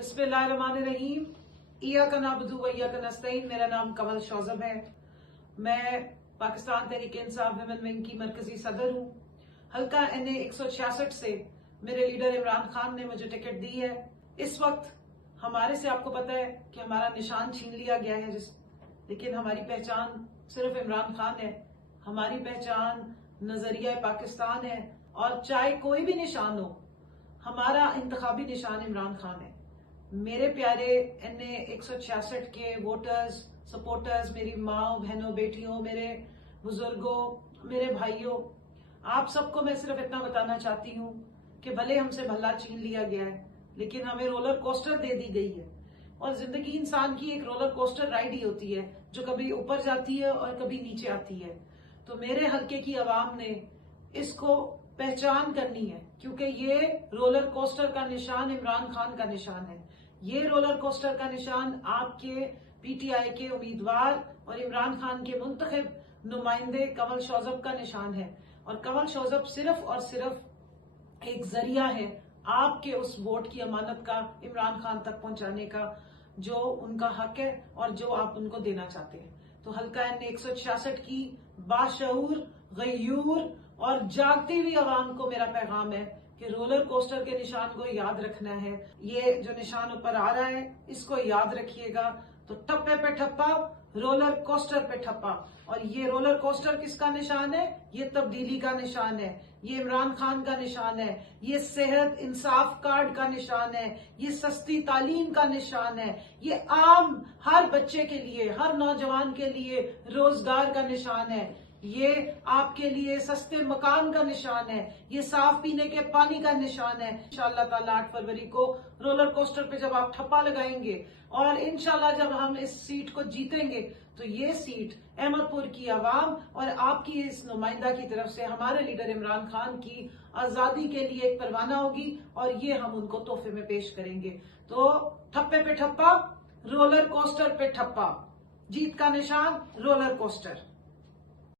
बिस्मिल्लाहिर्रहमानिर्रहीम। इय्याका नअबुदु व इय्याका नस्तईन। मेरा नाम कमल शौजब है। मैं पाकिस्तान तहरीक इंसाफ विमेन विंग की मरकजी सदर हूँ। हल्का NA 166 से मेरे लीडर इमरान खान ने मुझे टिकट दी है। इस वक्त हमारे से आपको पता है कि हमारा निशान छीन लिया गया है, लेकिन हमारी पहचान सिर्फ इमरान खान है। हमारी पहचान नजरिया पाकिस्तान है, और चाहे कोई भी निशान हो, हमारा इंतखाबी निशान इमरान खान है। मेरे प्यारे NA 166 के वोटर्स, सपोर्टर्स, मेरी माँ बहनों, बेटियों, मेरे बुजुर्गों, मेरे भाइयों, आप सबको मैं सिर्फ इतना बताना चाहती हूँ कि भले हमसे भला छीन लिया गया है, लेकिन हमें रोलर कोस्टर दे दी गई है। और जिंदगी इंसान की एक रोलर कोस्टर राइड ही होती है, जो कभी ऊपर जाती है और कभी नीचे आती है। तो मेरे हल्के की आवाम ने इसको पहचान करनी है, क्योंकि ये रोलर कोस्टर का निशान इमरान खान का निशान है। ये रोलर कोस्टर का निशान आपके PTI के उम्मीदवार और इमरान खान के मुंतखब नुमाइंदे कमल शौजब का निशान है। और कमल शौजब सिर्फ और सिर्फ एक जरिया है आपके उस वोट की अमानत का इमरान खान तक पहुंचाने का, जो उनका हक है और जो आप उनको देना चाहते हैं। तो हल्का NA 166 की बाशऊर, गयूर और जागती हुई आवाम को मेरा पैगाम है कि रोलर कोस्टर के निशान को याद रखना है। ये जो निशान ऊपर आ रहा है, इसको याद रखिएगा। तो टप्पे पे ठप्पा, रोलर कोस्टर पे ठप्पा। और ये रोलर कोस्टर किसका निशान है? ये तब्दीली का निशान है, ये इमरान खान का निशान है, ये सेहत इंसाफ कार्ड का निशान है, ये सस्ती तालीम का निशान है, ये आम हर बच्चे के लिए, हर नौजवान के लिए रोजगार का निशान है, ये आपके लिए सस्ते मकान का निशान है, ये साफ पीने के पानी का निशान है। इंशाअल्लाह ताला 8 फरवरी को रोलर कोस्टर पे जब आप ठप्पा लगाएंगे और इंशाअल्लाह जब हम इस सीट को जीतेंगे, तो ये सीट अहमदपुर की आवाम और आपकी इस नुमाइंदा की तरफ से हमारे लीडर इमरान खान की आजादी के लिए एक परवाना होगी, और ये हम उनको तोहफे में पेश करेंगे। तो ठप्पे पे ठप्पा, रोलर कोस्टर पे ठप्पा, जीत का निशान रोलर कोस्टर।